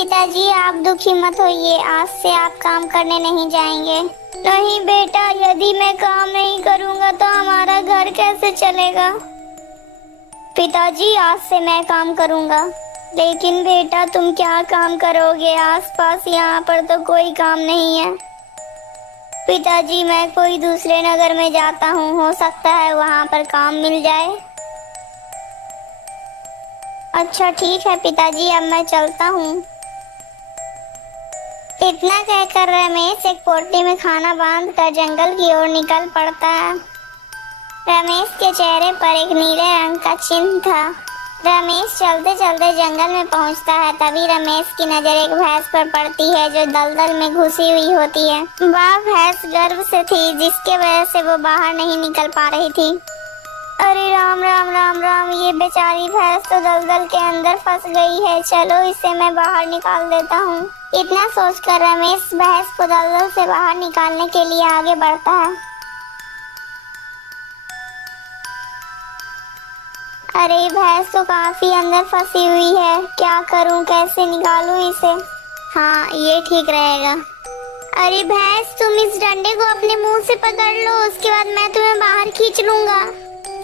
पिताजी आप दुखी मत होइए, आज से आप काम करने नहीं जाएंगे। नहीं बेटा, यदि मैं काम नहीं करूँगा तो हमारा घर कैसे चलेगा। पिताजी आज से मैं काम करूँगा। लेकिन बेटा तुम क्या काम करोगे, आसपास यहाँ पर तो कोई काम नहीं है। पिताजी मैं कोई दूसरे नगर में जाता हूँ, हो सकता है वहाँ पर काम मिल जाए। अच्छा ठीक है पिताजी, अब मैं चलता हूँ। इतना कहकर रमेश एक पोटली में खाना बांध कर जंगल की ओर निकल पड़ता है। रमेश के चेहरे पर एक नीले रंग का चिन्ह था। रमेश चलते चलते जंगल में पहुंचता है। तभी रमेश की नजर एक भैंस पर पड़ती है जो दलदल में घुसी हुई होती है। वह भैंस गर्भ से थी, जिसके वजह से वो बाहर नहीं निकल पा रही थी। अरे राम राम राम राम, ये बेचारी भैंस तो दलदल के अंदर फंस गई है। चलो इसे मैं बाहर निकाल देता हूँ। इतना सोचकर रमेश भैंस को दलदल से बाहर निकालने के लिए आगे बढ़ता है। अरे भैंस तो काफी अंदर फंसी हुई है, क्या करूं, कैसे निकालूं इसे। हाँ ये ठीक रहेगा। अरे भैंस तुम इस डंडे को अपने मुंह से पकड़ लो, उसके बाद मैं तुम्हें बाहर खींच लूंगा।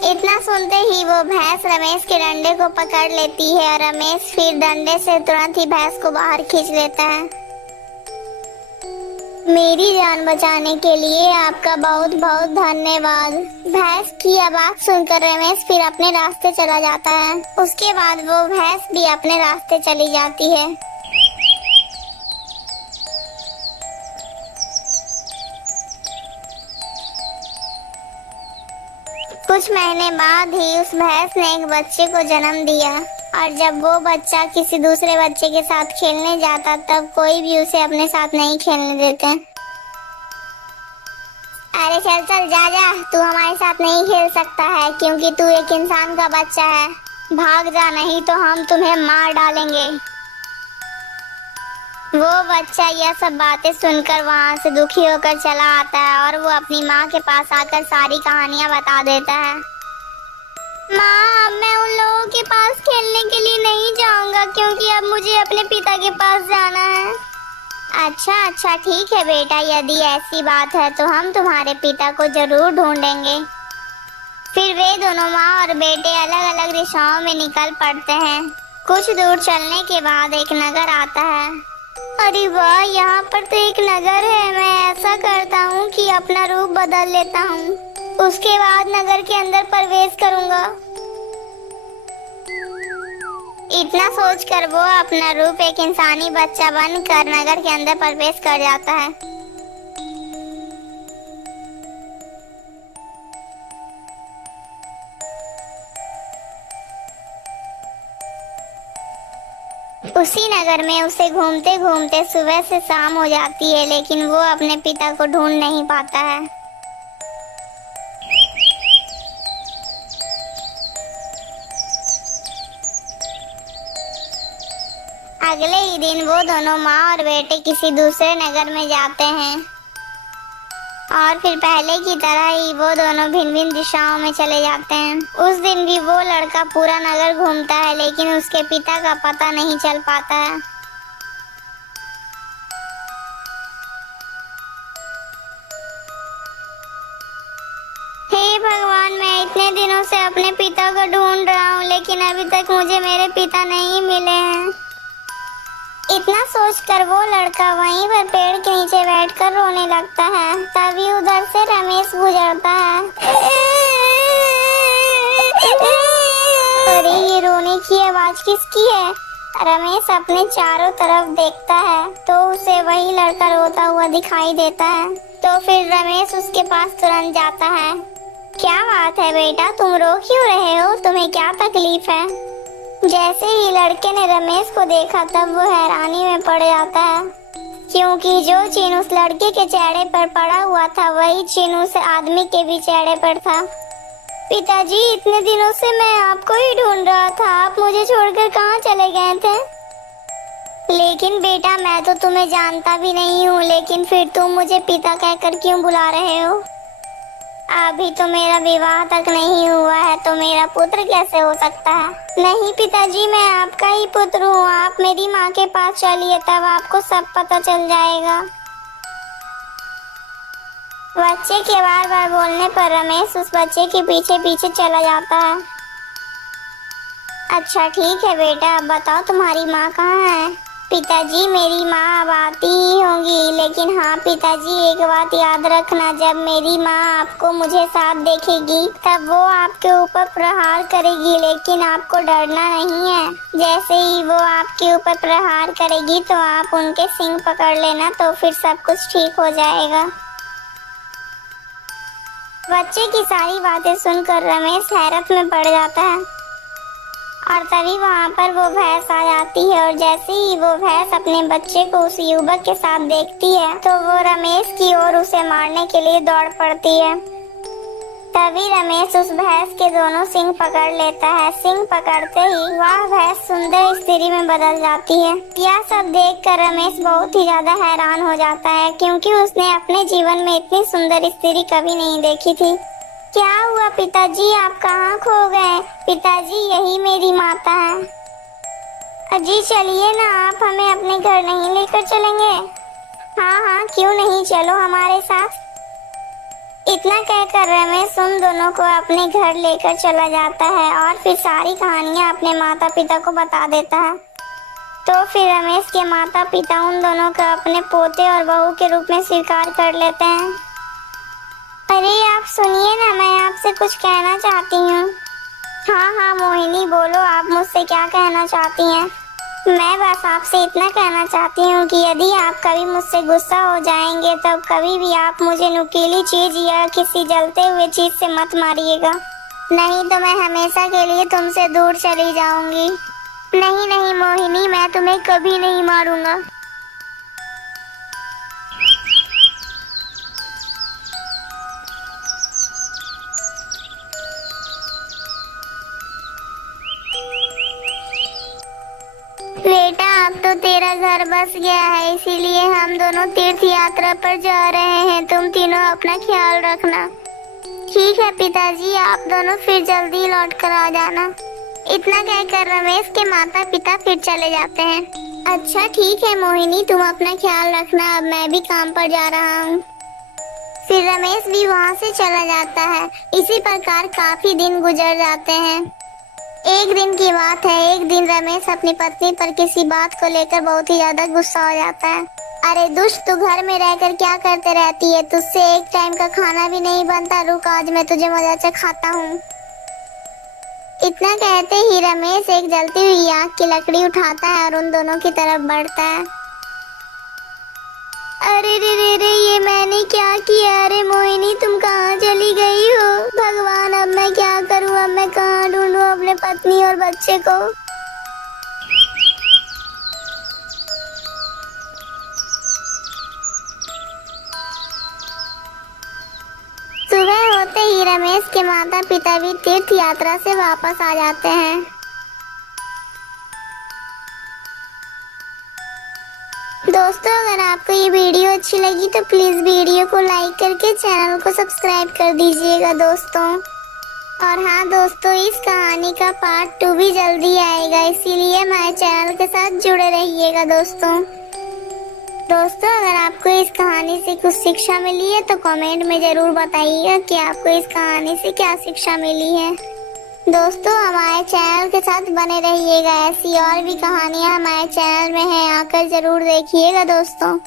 इतना सुनते ही वो भैंस रमेश के डंडे को पकड़ लेती है और रमेश फिर डंडे से तुरंत ही भैंस को बाहर खींच लेता है। मेरी जान बचाने के लिए आपका बहुत बहुत धन्यवाद। भैंस की आवाज सुनकर रमेश फिर अपने रास्ते चला जाता है। उसके बाद वो भैंस भी अपने रास्ते चली जाती है। कुछ महीने बाद ही उस भैंस ने एक बच्चे को जन्म दिया और जब वो बच्चा किसी दूसरे बच्चे के साथ खेलने जाता तब कोई भी उसे अपने साथ नहीं खेलने देते। अरे चल चल जा जा, तू हमारे साथ नहीं खेल सकता है क्योंकि तू एक इंसान का बच्चा है। भाग जा, नहीं तो हम तुम्हें मार डालेंगे। वो बच्चा यह सब बातें सुनकर वहाँ से दुखी होकर चला आता है और वो अपनी माँ के पास आकर सारी कहानियाँ बता देता है। माँ अब मैं उन लोगों के पास खेलने के लिए नहीं जाऊंगा क्योंकि अब मुझे अपने पिता के पास जाना है। अच्छा ठीक है बेटा, यदि ऐसी बात है तो हम तुम्हारे पिता को जरूर ढूंढेंगे। फिर वे दोनों माँ और बेटे अलग अलग दिशाओं में निकल पड़ते हैं। कुछ दूर चलने के बाद एक नगर आता है। अरे वाह, यहाँ पर तो एक नगर है। मैं ऐसा करता हूँ कि अपना रूप बदल लेता हूँ, उसके बाद नगर के अंदर प्रवेश करूँगा। इतना सोचकर वो अपना रूप एक इंसानी बच्चा बनकर नगर के अंदर प्रवेश कर जाता है। उसी नगर में उसे घूमते घूमते सुबह से शाम हो जाती है, लेकिन वो अपने पिता को ढूंढ नहीं पाता है। अगले ही दिन वो दोनों माँ और बेटे किसी दूसरे नगर में जाते हैं और फिर पहले की तरह ही वो दोनों भिन्न भिन्न दिशाओं में चले जाते हैं। उस दिन भी वो लड़का पूरा नगर घूमता है लेकिन उसके पिता का पता नहीं चल पाता है। हे भगवान, मैं इतने दिनों से अपने पिता को ढूंढ रहा हूँ लेकिन अभी तक मुझे मेरे पिता नहीं मिले हैं। इतना सोचकर वो लड़का वहीं पर पेड़ के नीचे बैठकर रोने लगता है। तभी उधर से रमेश गुजरता है। अरे ये रोने की आवाज किसकी है? रमेश अपने चारों तरफ देखता है तो उसे वही लड़का रोता हुआ दिखाई देता है। तो फिर रमेश उसके पास तुरंत जाता है। क्या बात है बेटा, तुम रो क्यों रहे हो? तुम्हें क्या तकलीफ है? जैसे ही लड़के ने रमेश को देखा तब वो हैरानी में पड़ जाता है क्योंकि जो चिन्ह उस लड़के के चेहरे पर पड़ा हुआ था वही चिन्ह उस आदमी के भी चेहरे पर था। पिताजी, इतने दिनों से मैं आपको ही ढूंढ रहा था, आप मुझे छोड़कर कहाँ चले गए थे? लेकिन बेटा मैं तो तुम्हें जानता भी नहीं हूँ, लेकिन फिर तुम मुझे पिता कहकर क्यों बुला रहे हो? अभी तो मेरा विवाह तक नहीं हुआ है, तो मेरा पुत्र कैसे हो सकता है? नहीं पिताजी, मैं आपका ही पुत्र हूँ। आप मेरी माँ के पास चलिए, तब आपको सब पता चल जाएगा। बच्चे के बार बार बोलने पर रमेश उस बच्चे के पीछे पीछे चला जाता है। अच्छा ठीक है बेटा, अब बताओ तुम्हारी माँ कहाँ है? पिताजी मेरी माँ अब आती ही होंगी, लेकिन हाँ पिताजी एक बात याद रखना, जब मेरी माँ आपको मुझे साथ देखेगी तब वो आपके ऊपर प्रहार करेगी, लेकिन आपको डरना नहीं है। जैसे ही वो आपके ऊपर प्रहार करेगी तो आप उनके सींग पकड़ लेना, तो फिर सब कुछ ठीक हो जाएगा। बच्चे की सारी बातें सुनकर रमेश हैरत में पड़ जाता है और तभी वहाँ पर वो भैंस आ जाती है और जैसे ही वो भैंस अपने बच्चे को उस युवक के साथ देखती है तो वो रमेश की ओर उसे मारने के लिए दौड़ पड़ती है। तभी रमेश उस भैंस के दोनों सींग पकड़ लेता है। सींग पकड़ते ही वह भैंस सुंदर स्त्री में बदल जाती है। यह सब देखकर रमेश बहुत ही ज्यादा हैरान हो जाता है, क्योंकि उसने अपने जीवन में इतनी सुंदर स्त्री कभी नहीं देखी थी। क्या हुआ पिताजी, आप कहाँ खो गए? पिताजी यही मेरी माता है। अजी चलिए ना, आप हमें अपने घर नहीं लेकर चलेंगे? हाँ हाँ क्यों नहीं, चलो हमारे साथ। इतना कहकर रमेश उन दोनों को अपने घर लेकर चला जाता है और फिर सारी कहानियाँ अपने माता पिता को बता देता है। तो फिर रमेश के माता पिता उन दोनों को अपने पोते और बहू के रूप में स्वीकार कर लेते हैं। अरे आप सुनिए ना, मैं आपसे कुछ कहना चाहती हूँ। हाँ हाँ मोहिनी बोलो, आप मुझसे क्या कहना चाहती हैं? मैं बस आपसे इतना कहना चाहती हूँ कि यदि आप कभी मुझसे गुस्सा हो जाएंगे तब कभी भी आप मुझे नुकीली चीज या किसी जलते हुए चीज से मत मारिएगा, नहीं तो मैं हमेशा के लिए तुमसे दूर चली जाऊंगी। नहीं नहीं मोहिनी, मैं तुम्हें कभी नहीं मारूंगा। बेटा अब तो तेरा घर बस गया है, इसीलिए हम दोनों तीर्थ यात्रा पर जा रहे हैं। तुम तीनों अपना ख्याल रखना। ठीक है पिताजी, आप दोनों फिर जल्दी लौट कर आ जाना। इतना कहकर रमेश के माता पिता फिर चले जाते हैं। अच्छा ठीक है मोहिनी, तुम अपना ख्याल रखना, अब मैं भी काम पर जा रहा हूँ। फिर रमेश भी वहाँ से चला जाता है। इसी प्रकार काफी दिन गुजर जाते हैं। एक दिन की बात है, एक दिन रमेश अपनी पत्नी पर किसी बात को लेकर बहुत ही ज्यादा गुस्सा हो जाता है। अरे दुष्ट, तू घर में रहकर क्या करते रहती है? तुझसे एक टाइम का खाना भी नहीं बनता। रुक, आज मैं तुझे मजा से खाता हूँ। इतना कहते ही रमेश एक जलती हुई आग की लकड़ी उठाता है और उन दोनों की तरफ बढ़ता है। अरे रे रे रे, ये मैंने क्या किया? अरे मोहिनी तुम कहाँ चली गई हो? भगवान अब मैं क्या करूँ? अब मैं कहाँ ढूंढूं अपने पत्नी और बच्चे को? सुबह होते ही रमेश के माता पिता भी तीर्थ यात्रा से वापस आ जाते हैं। दोस्तों अगर आपको ये वीडियो अच्छी लगी तो प्लीज वीडियो को लाइक करके चैनल को सब्सक्राइब कर दीजिएगा दोस्तों। और हाँ दोस्तों, इस कहानी का पार्ट 2 भी जल्दी आएगा, इसीलिए हमारे चैनल के साथ जुड़े रहिएगा दोस्तों। दोस्तों अगर आपको इस कहानी से कुछ शिक्षा मिली है तो कमेंट में जरूर बताइएगा कि आपको इस कहानी से क्या शिक्षा मिली है। दोस्तों हमारे चैनल के साथ बने रहिएगा, ऐसी और भी कहानियाँ हमारे चैनल में हैं, आकर जरूर देखिएगा दोस्तों।